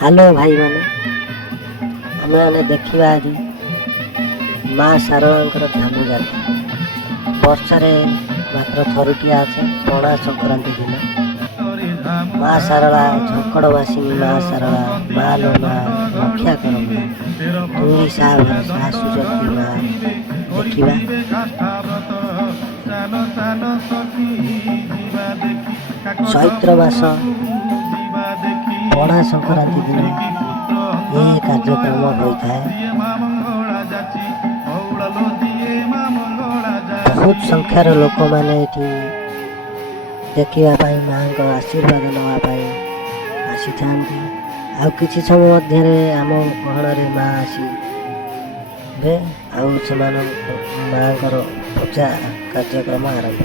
Hello भाई मैंने आम मैंने देखा आज माँ शारदांकर झामु जात्रा वर्षे मात्र थरुटिया आछे पणा संक्रांति दिन माँ शारदा झकड़वासिनी माँ शारदा माँ लो माँ रक्षा कर माँ तुरी साहब सासु शक्ति माँ देखा चैत्र मास पणा संक्रांति दिन ये कार्यक्रम होता है। बहुत संख्यार लोक मैंने देखा माँ का आशीर्वाद नापी आसी था। आ कि समय मध्य आम गहन माँ आसी माँ पूजा कार्यक्रम आरंभ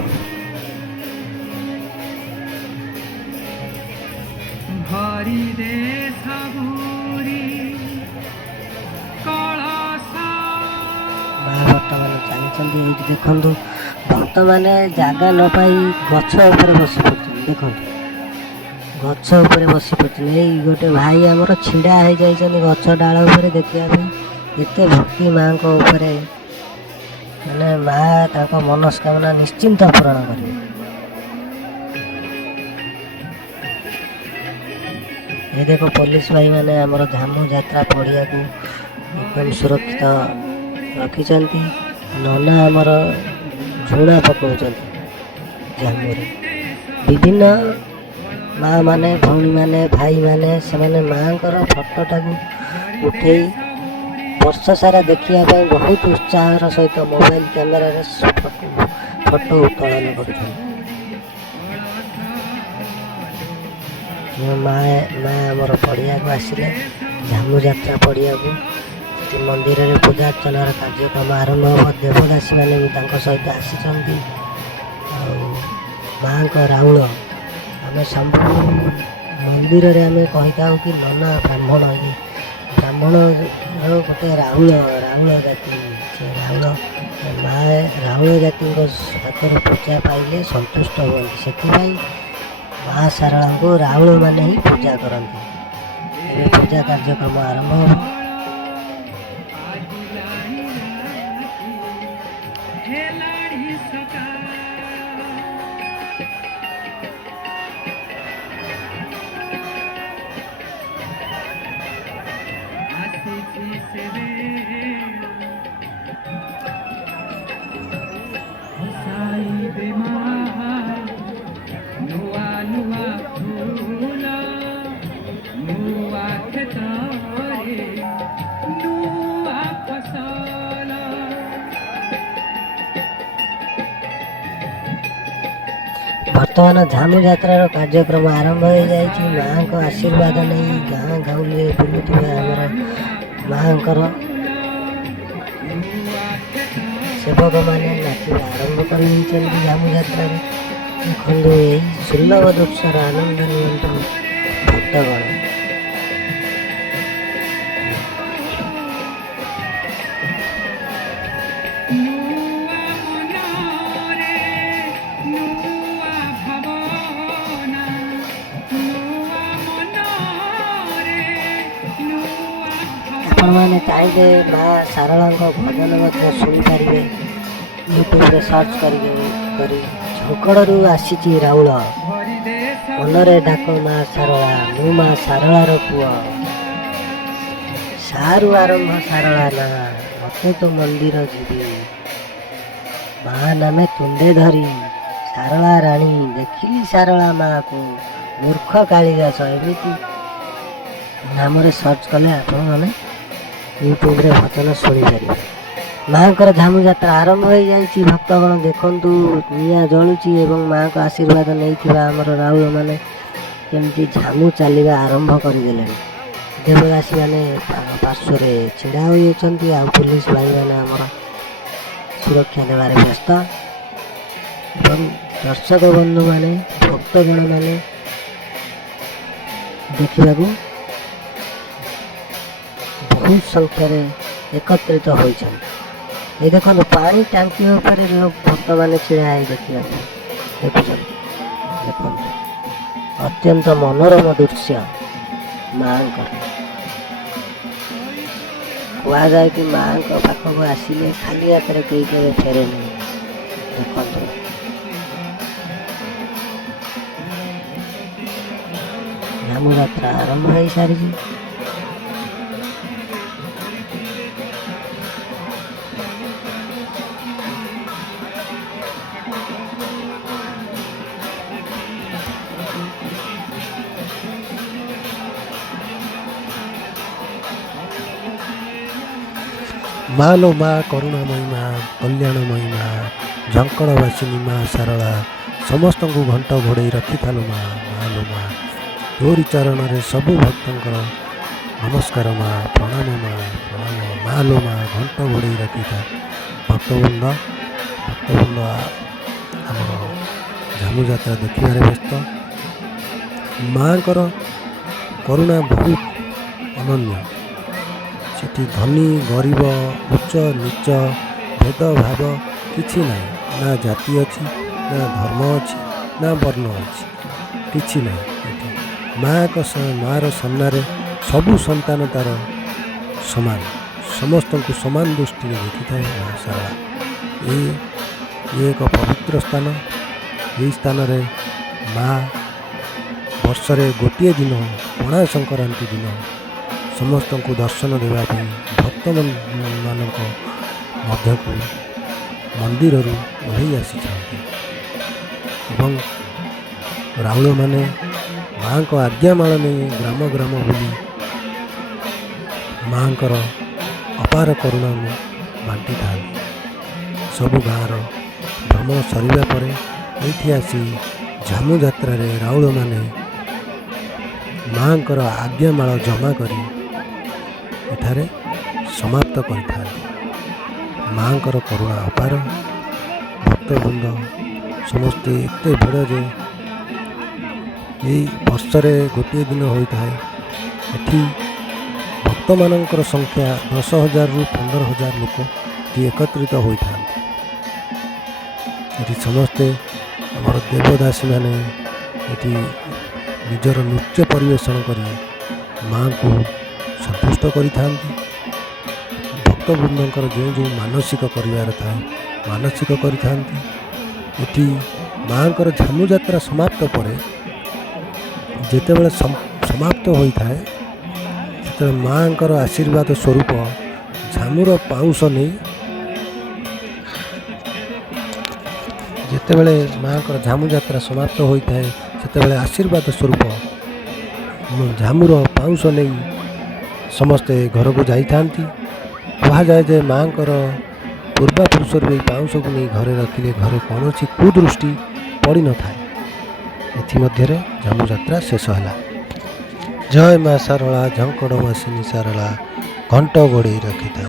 माँ बर्तमान चलती देखु भक्त मैंने जगह न पाई गछ बस पड़ते देखो गछ बस पड़ते गोटे भाई आमर छिड़ा हो जाइए गछ डाल देखा एत भक्ति माँ को मैंने माँ मनस्कामना निश्चिंत पूरण कर। ये देखो पुलिस भाई मैंने आमर झामु जात्रा पड़िया को एकदम सुरक्षित रखिंट। नना आमर झुणा पकाउं झामु विभिन्न माँ माने भौणी माने भाई माने से माँ फटोटा को उठे वर्ष सारा देखा बहुत उत्साह सहित मोबाइल कैमेरा फोटो उत्तोलन कर। माँ आमर पड़िया को आसिले झामु जात्रा पड़िया को मंदिर में पूजा अर्चनार कार्यक्रम आरंभ हो। देवदासी मैंने भी सहित आसी माँ को राउल आम सब मंदिर में आम कही था कि नना ब्राह्मण ब्राह्मण गोटे राउल जाति से राउल माँ राउल जाति हाथ पूजा पाइले संतुष्ट हमें से माँ शारदा को राउल मैंने ही पूजा करती। पूजा कार्यक्रम आरंभ हो। बर्तमान झामु जात्रार कार्यक्रम आरंभ हो जाए। माँ को आशीर्वाद नहीं गाँ गाँव बुलुवा आमर माँ सेवक मैंने नाचवा आरंभ कर झामु जात्रा देखो यही सुलभ दृश्यर आनंद नियंत्रण भक्तगण। आपने चाहिए माँ शारदा भजन शुणी पारे यूट्यूब सर्च कर झकड़ू आसी राउल मनरे डाक माँ शारदा मु माँ शारदार पुआ सारू आरंभ शारदा ना मत तो मंदिर जीवी माँ नामे तुंडे धरी शारदा राणी देखिली शारदा माँ को मूर्ख कालिदास एमती नाम सर्च कले आपण मैंने यूट्यूब रे भजन शुणी पारे। माँ को झामु जात्रा आरंभ हो जाए। भक्तगण देखु निआ जलुची एवं माँ को आशीर्वाद नहीं आमर राउल मैंने केमती झामु चलवा आरंभ करदे। देवदासी मैंने पार्श्व छिड़ा होती आ पुलिस भाई मैंने आमर सुरक्षा देवार व्यस्त एवं दर्शक बंधु मैंने भक्तगण मैंने देखा बहुत संख्यार एकत्रित होती। ये देखो पानी टांकी ऊपर लोग भक्त मैंने छिड़ा है देखा देखुं देखो अत्यंत मनोरम दृश्य ମାଆଙ୍କର। କୁହାଯାଏ କି ମାଆଙ୍କ ପାଖକୁ ଆସିଲେ ଖାଲି ହାତରେ କେହି କେବେ ଫେରେନି। ଦେଖନ୍ତୁ ଝାମୁ ଯାତ୍ରା ଆରମ୍ଭ ହେଇସାରିଛି। ମା ଲୋ ମା କରୁଣାମୟୀ ମା କଲ୍ୟାଣମୟୀ ମା ଝଙ୍କଡ଼ବାସିନୀ ମା ଶାରଳା ସମସ୍ତଙ୍କୁ ଘଣ୍ଟ ଘୋଡ଼େଇ ରଖିଥାଲୁ ମା। ମା ଲୋ ମା ତୋରି ଚରଣରେ ସବୁ ଭକ୍ତଙ୍କର ନମସ୍କାର ମା, ପ୍ରଣାମ ମା, ପ୍ରଣାମ। ମା ଲୋ ମା ଘଣ୍ଟ ଘୋଡ଼େଇ ରଖିଥା ଭକ୍ତବୃନ୍ଦ ଆମର ଝାମୁ ଯାତ୍ରା ଦେଖିବାରେ ବ୍ୟସ୍ତ। ମାଆଙ୍କର କରୁଣା ବହୁତ ଅନନ୍ୟ। ସେଠି ଧନୀ ଗରିବ ଉଚ୍ଚ ନିଚ ଭେଦଭାବ କିଛି ନାହିଁ। ନା ଜାତି ଅଛି, ନା ଧର୍ମ ଅଛି, ନା ବର୍ଣ୍ଣ ଅଛି, କିଛି ନାହିଁ। ଏଠି ମାଆର ସାମ୍ନାରେ ସବୁ ସନ୍ତାନ ତାର ସମାନ, ସମସ୍ତଙ୍କୁ ସମାନ ଦୃଷ୍ଟିରେ ଦେଖିଥାଏ ମା ଶାରଳା। ଇଏ ଏକ ପବିତ୍ର ସ୍ଥାନ। ଏହି ସ୍ଥାନରେ ମା ବର୍ଷରେ ଗୋଟିଏ ଦିନ ପଣା ସଂକ୍ରାନ୍ତି ଦିନ ସମସ୍ତଙ୍କୁ ଦର୍ଶନ ଦେବା ପାଇଁ ଭକ୍ତମାନଙ୍କ ମଧ୍ୟକୁ ମନ୍ଦିରରୁ ଓହ୍ଲାଇ ଆସିଛନ୍ତି ଏବଂ ରାଉଳମାନେ ମାଆଙ୍କ ଆଜ୍ଞାମାଳ ନେଇ ଗ୍ରାମ ଗ୍ରାମ ବୁଲି ମାଆଙ୍କର ଅପାର କରୁଣାକୁ ବାଣ୍ଟିଥାନ୍ତି। ସବୁ ଗାଁର ଭ୍ରମଣ ସରିବା ପରେ ଏଇଠି ଆସି ଝାମୁ ଯାତ୍ରାରେ ରାଉଳମାନେ ମାଆଙ୍କର ଆଜ୍ଞାମାଳ ଜମା କରି ଏଠାରେ ସମାପ୍ତ କରିଥାନ୍ତି। ମାଆଙ୍କର କରୁଣା ଅପାର। ଭକ୍ତବୃନ୍ଦ ସମସ୍ତେ ଏତେ ଭିଡ଼ ଯେ ଏଇ ବର୍ଷରେ ଗୋଟିଏ ଦିନ ହୋଇଥାଏ। ଏଠି ଭକ୍ତମାନଙ୍କର ସଂଖ୍ୟା 10,000ରୁ 15,000 ଲୋକ ଏଠି ଏକତ୍ରିତ ହୋଇଥାନ୍ତି। ଏଠି ସମସ୍ତେ ଆମର ଦେବଦାସୀମାନେ ଏଠି ନିଜର ନୃତ୍ୟ ପରିବେଷଣ କରି ମାଆଙ୍କୁ ସନ୍ତୁଷ୍ଟ କରିଥାନ୍ତି। ଭକ୍ତବୃନ୍ଦଙ୍କର ଯେଉଁ ଯେଉଁ ମାନସିକ କରିବାର ଥାଏ ମାନସିକ କରିଥାନ୍ତି। ଏଠି ମାଆଙ୍କର ଝାମୁ ଯାତ୍ରା ସମାପ୍ତ ପରେ ଯେତେବେଳେ ସମାପ୍ତ ହୋଇଥାଏ ସେତେବେଳେ ମାଆଙ୍କର ଆଶୀର୍ବାଦ ସ୍ୱରୂପ ଝାମୁର ପାଉଁଶ ନେଇ ଯେତେବେଳେ ମାଆଙ୍କର ଝାମୁ ଯାତ୍ରା ସମାପ୍ତ ହୋଇଥାଏ ସେତେବେଳେ ଆଶୀର୍ବାଦ ସ୍ୱରୂପ ଝାମୁର ପାଉଁଶ ନେଇ ସମସ୍ତେ ଘରକୁ ଯାଇଥାନ୍ତି। କୁହାଯାଏ ଯେ ମାଆଙ୍କର ପୂର୍ବାପୁରୁଷରୁ ଏହି ପାଉଁଶକୁ ନେଇ ଘରେ ରଖିଲେ ଘରେ କୌଣସି କୁଦୃଷ୍ଟି ପଡ଼ିନଥାଏ। ଏଥିମଧ୍ୟରେ ଝାମୁ ଯାତ୍ରା ଶେଷ ହେଲା। ଜୟ ମା ଶାରଳା ଝଙ୍କଡ଼ବାସିନୀ ଶାରଳା ଘଣ୍ଟ ଘୋଡ଼େଇ ରଖିଥା।